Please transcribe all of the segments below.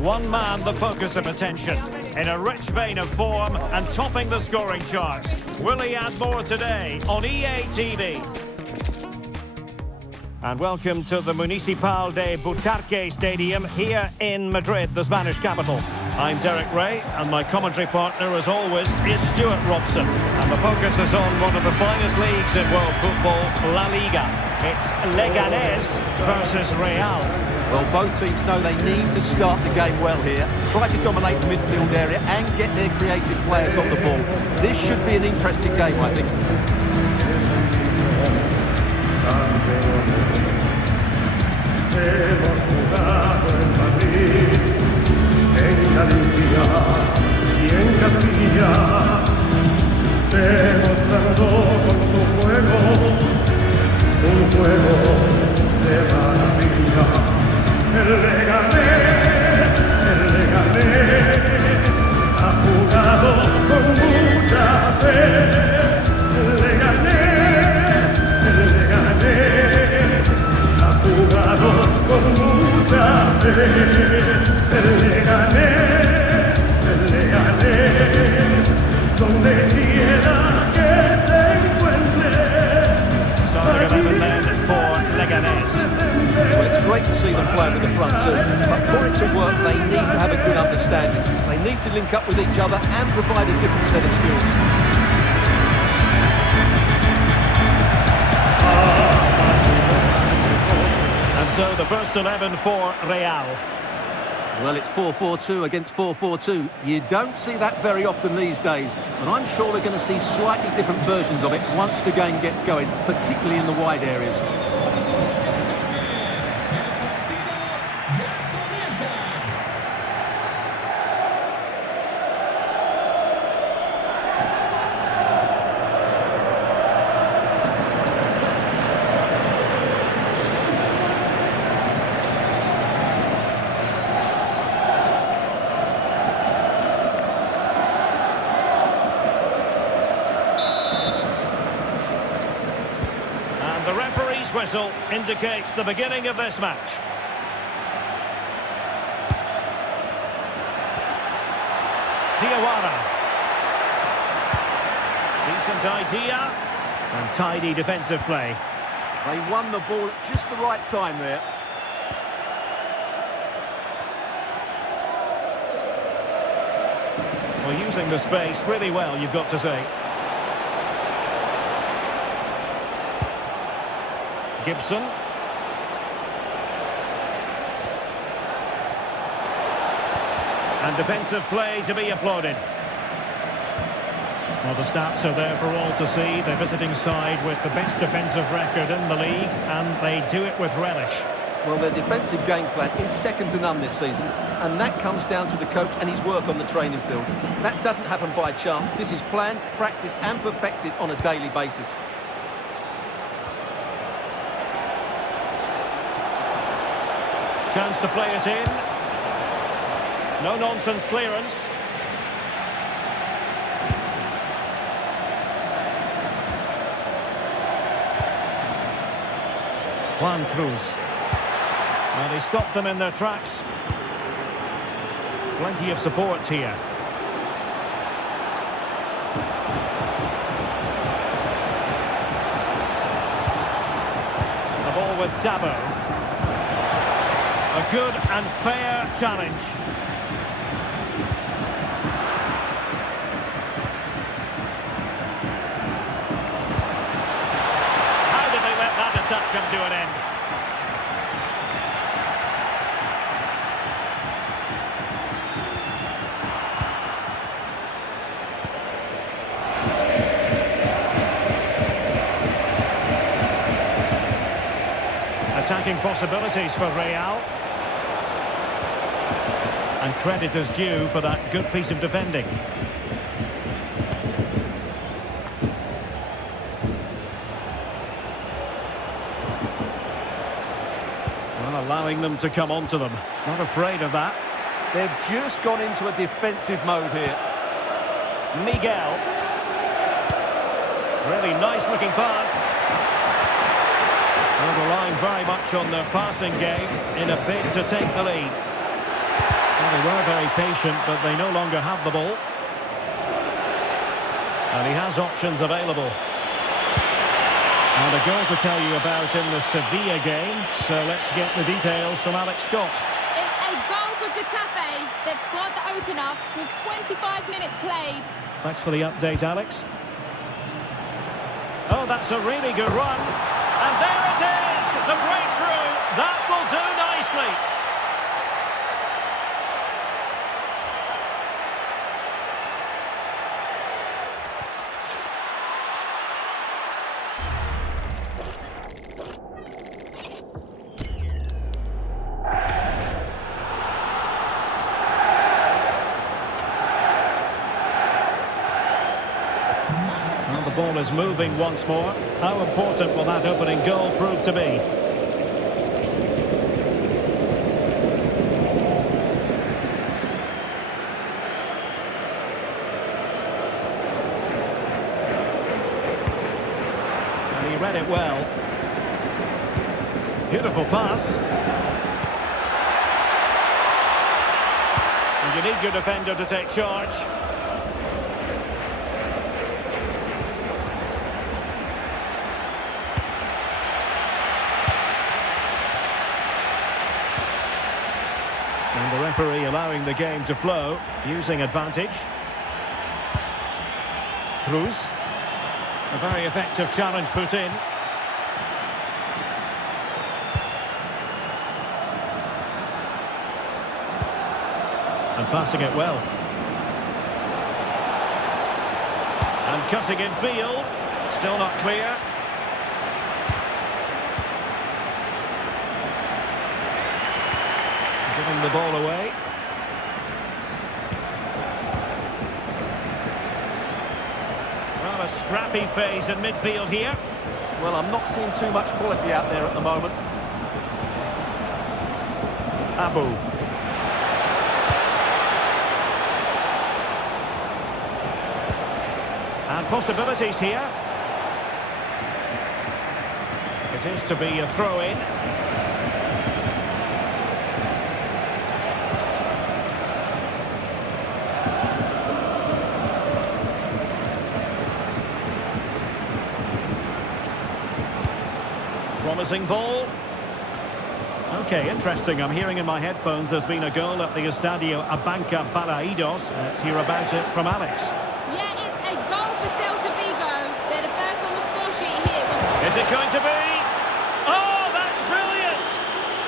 One man the focus of attention, in a rich vein of form and topping the scoring charts. Will he add more today on EA TV? And welcome to the Municipal de Butarque Stadium here in Madrid, the Spanish capital. I'm Derek Ray, and my commentary partner, as always, is Stuart Robson. And the focus is on one of the finest leagues in world football, LaLiga. It's Leganés versus Real. Well, both teams know they need to start the game well here, try to dominate the midfield area and get their creative players on the ball. This should be an interesting game, I think. Hemos jugado en Madrid, en Galicia y en Castilla, demostrando con su juego un juego de maravilla. El Leganés ha jugado con mucha fe. El Leganés ha jugado con mucha fe. El Leganés, donde quiera que se encuentre. Starting 11 then for Leganés. Well, it's great to see them playing with the front two, but for it to work, they need to have a good understanding. They need to link up with each other and provide a different set of skills. And so the first 11 for Real. Well, it's 4-4-2 against 4-4-2. You don't see that very often these days, but I'm sure we're going to see slightly different versions of it once the game gets going, particularly in the wide areas. The referee's whistle indicates the beginning of this match. Diawara. Decent idea and tidy defensive play. They won the ball at just the right time there. Well, using the space really well, you've got to say. Gibson. And defensive play to be applauded. Well, the stats are there for all to see. The visiting side with the best defensive record in the league, and they do it with relish. Well, their defensive game plan is second to none this season, and that comes down to the coach and his work on the training field. That doesn't happen by chance. This is planned, practiced and perfected on a daily basis. Chance to play it in. No-nonsense clearance. Juan Cruz. Well, he stopped them in their tracks. Plenty of support here. The ball with Dabo. A good and fair challenge. How did they let that attack come to an end? Attacking possibilities for Real. And credit is due for that good piece of defending. Well, allowing them to come onto them. Not afraid of that. They've just gone into a defensive mode here. Miguel. Really nice looking pass. Well, relying very much on their passing game in a bid to take the lead. Well, they were very patient, but they no longer have the ball. And he has options available. And a goal to tell you about in the Sevilla game. So let's get the details from Alex Scott. It's a goal for Getafe. They've scored the opener with 25 minutes played. Thanks for the update, Alex. Oh, that's a really good run. And there it is! The breakthrough! That will do nicely. Well, the ball is moving once more. How important will that opening goal prove to be? And he read it well. Beautiful pass. And you need your defender to take charge. And the referee allowing the game to flow, using advantage. Cruz. A very effective challenge put in. And passing it well. And cutting in field. Still not clear. Giving the ball away. Well, a scrappy phase in midfield here. Well, I'm not seeing too much quality out there at the moment. Abu. And possibilities here. It is to be a throw-in. Promising ball. Okay, interesting. I'm hearing in my headphones there's been a goal at the Estadio Abanca Balaidos. Let's hear about it from Alex. Yeah, it's a goal for Celta Vigo. They're the first on the score sheet here. Is it going to be? Oh, that's brilliant!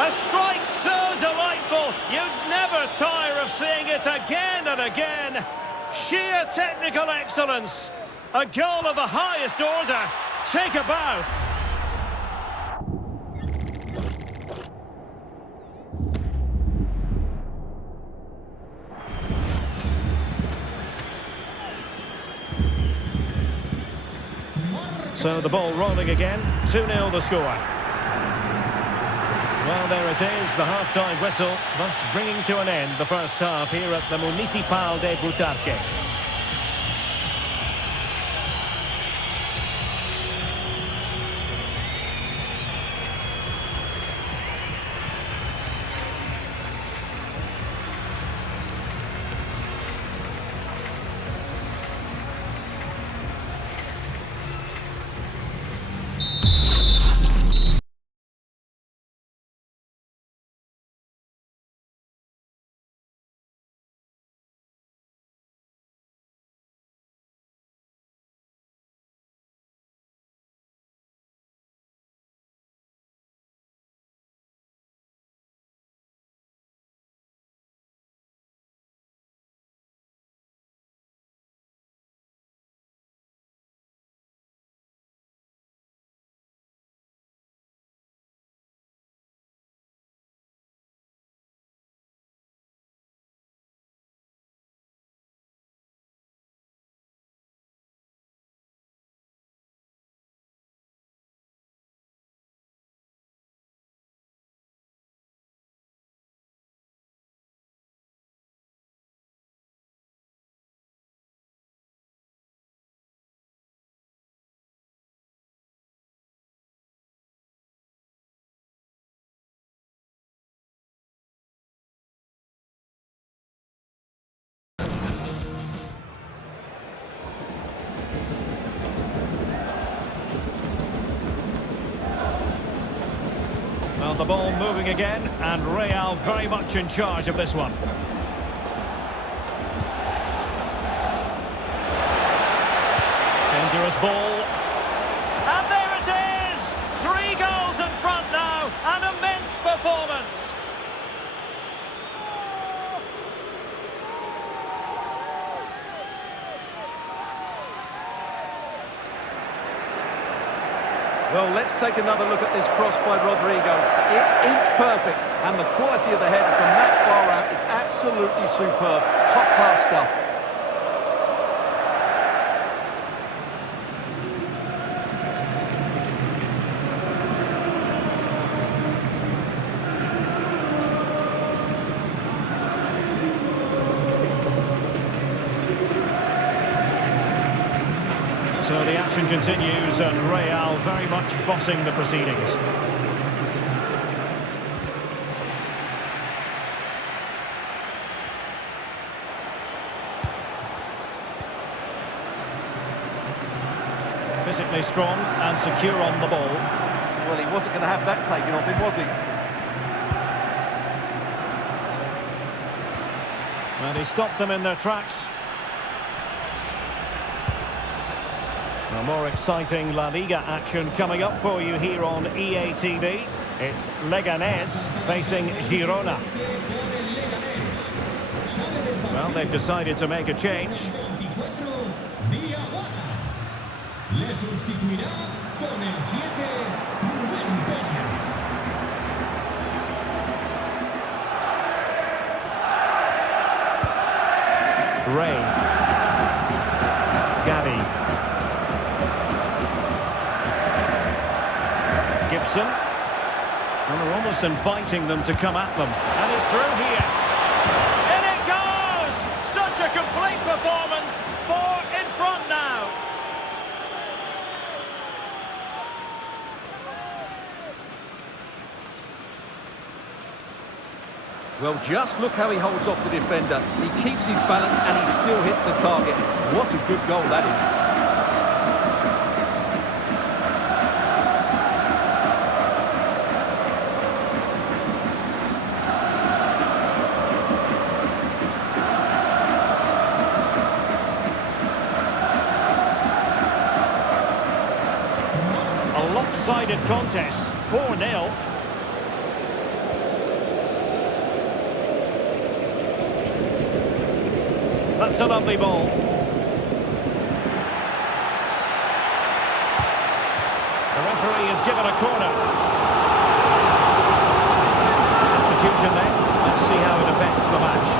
A strike so delightful. You'd never tire of seeing it again and again. Sheer technical excellence. A goal of the highest order. Take a bow. So the ball rolling again, 2-0 the score. Well, there it is, the half-time whistle, thus bringing to an end the first half here at the Municipal de Butarque. Well, the ball moving again, and Real very much in charge of this one. Dangerous ball. And there it is! 3 goals in front now. An immense performance. Well, let's take another look at this cross by Rodrigo. It's inch perfect, and the quality of the header from that far out is absolutely superb. Top-class stuff. So the action continues, and Real very much bossing the proceedings. Physically strong and secure on the ball. Well, he wasn't going to have that taken off him, was he? And he stopped them in their tracks. A more exciting La Liga action coming up for you here on EA TV. It's Leganés facing Girona. Well, they've decided to make a change. Ray. Gavi. Gibson. Well, they're almost inviting them to come at them. And it's through here. In it goes! Such a complete performance. 4 in front now. Well, just look how he holds off the defender. He keeps his balance and he still hits the target. What a good goal that is. A lopsided contest, 4-0. That's a lovely ball. The referee has given a corner. Substitution then. Let's see how it affects the match.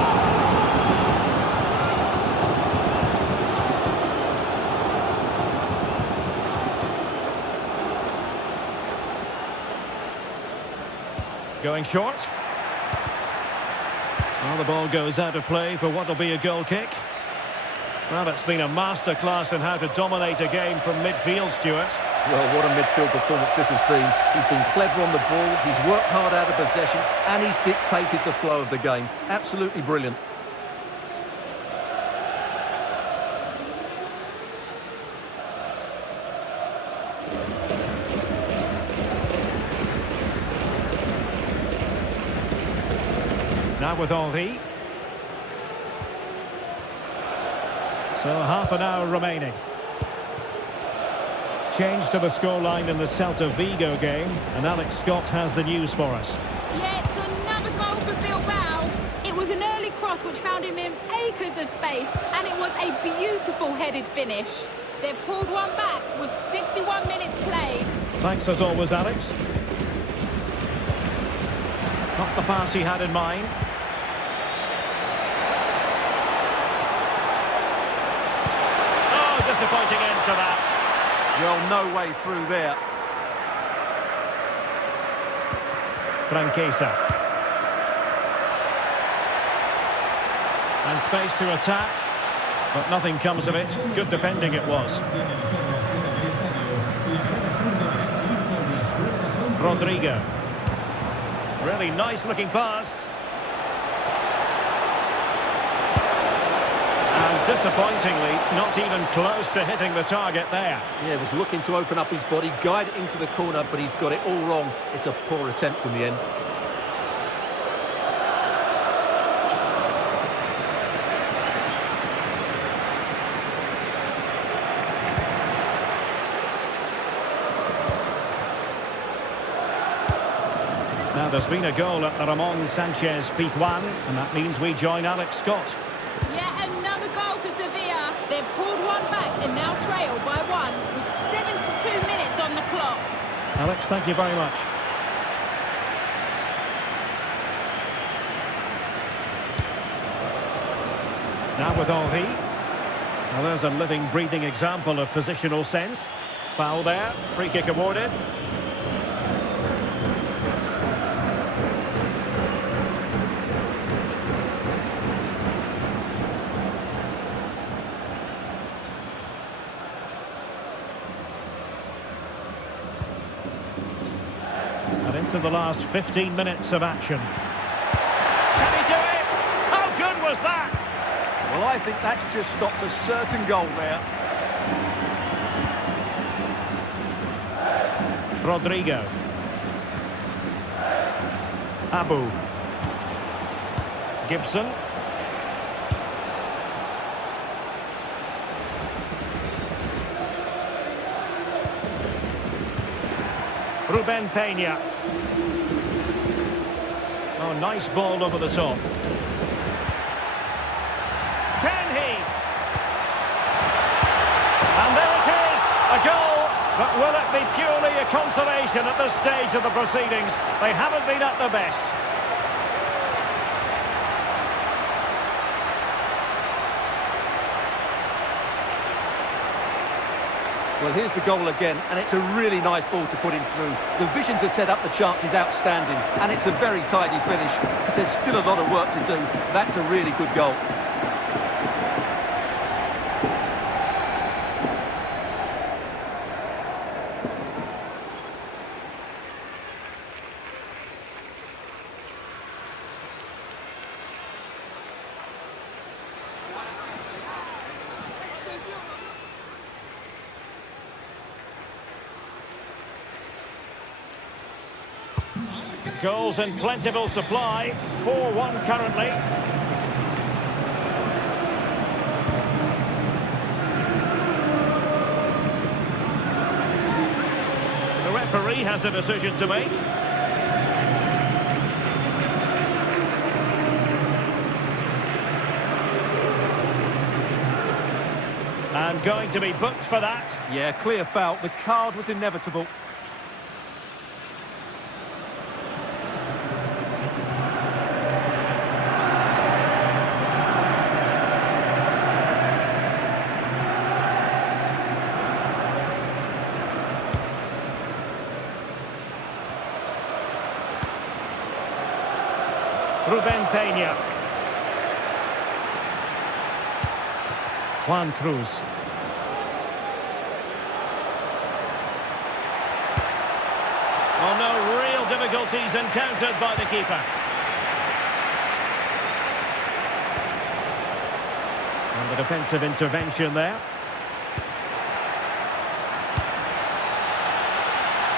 Going short. Well, the ball goes out of play for what will be a goal kick. Well, it's been a masterclass in how to dominate a game from midfield, Stuart. Well, what a midfield performance this has been. He's been clever on the ball, he's worked hard out of possession, and he's dictated the flow of the game. Absolutely brilliant. Now with Henry. So half an hour remaining. Change to the scoreline in the Celta Vigo game, and Alex Scott has the news for us. Yeah, it's another goal for Bilbao. It was an early cross which found him in acres of space, and it was a beautiful headed finish. They've pulled one back with 61 minutes played. Thanks as always, Alex. Not the pass he had in mind. Disappointing end to that. Well, no way through there. Franquesa. And space to attack, but nothing comes of it. Good defending it was. Rodrigo. Really nice looking pass. And disappointingly, not even close to hitting the target there. Yeah, was looking to open up his body, guide it into the corner, but he's got it all wrong. It's a poor attempt in the end. Now, there's been a goal at the Ramon Sanchez Pizjuan, and that means we join Alex Scott. Yeah, another goal for Sevilla. They've pulled one back and now trail by one with 72 minutes on the clock. Alex, thank you very much. Now with Henry. Now there's a living, breathing example of positional sense. Foul there, free kick awarded. And into the last 15 minutes of action. Can he do it? How good was that? Well, I think that's just stopped a certain goal there. Rodrigo. Abu. Gibson. Ruben Peña. Oh, nice ball over the top. Can he? And there it is, a goal. But will it be purely a consolation at this stage of the proceedings? They haven't been at their best. Well, here's the goal again, and it's a really nice ball to put him through. The vision to set up the chance is outstanding, and it's a very tidy finish, because there's still a lot of work to do. That's a really good goal. Goals in plentiful supply, 4-1 currently. The referee has a decision to make. And going to be booked for that. Yeah, clear foul. The card was inevitable. Ruben Peña. Juan Cruz. Oh, no real difficulties encountered by the keeper. And the defensive intervention there.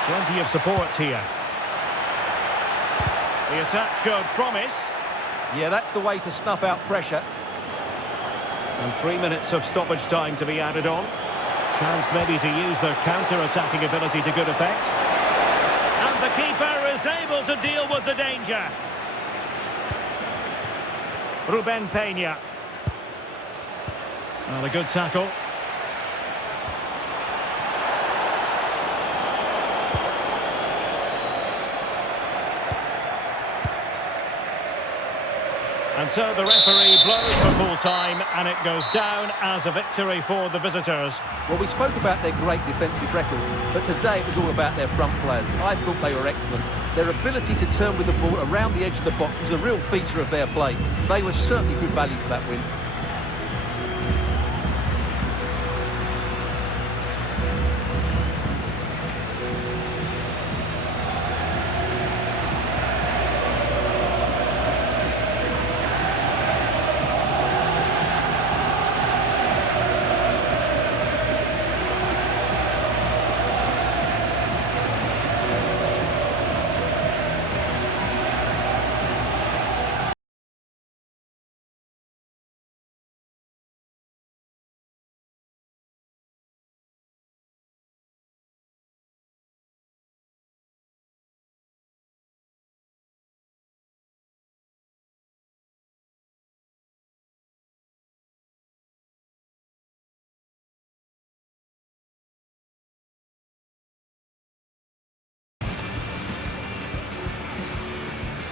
Plenty of support here. The attack showed promise. Yeah, that's the way to snuff out pressure. And 3 minutes of stoppage time to be added on. Chance maybe to use their counter-attacking ability to good effect. And the keeper is able to deal with the danger. Ruben Peña. Well, a good tackle. And so the referee blows for full time, and it goes down as a victory for the visitors. Well, we spoke about their great defensive record, but today it was all about their front players. I thought they were excellent. Their ability to turn with the ball around the edge of the box was a real feature of their play. They were certainly good value for that win.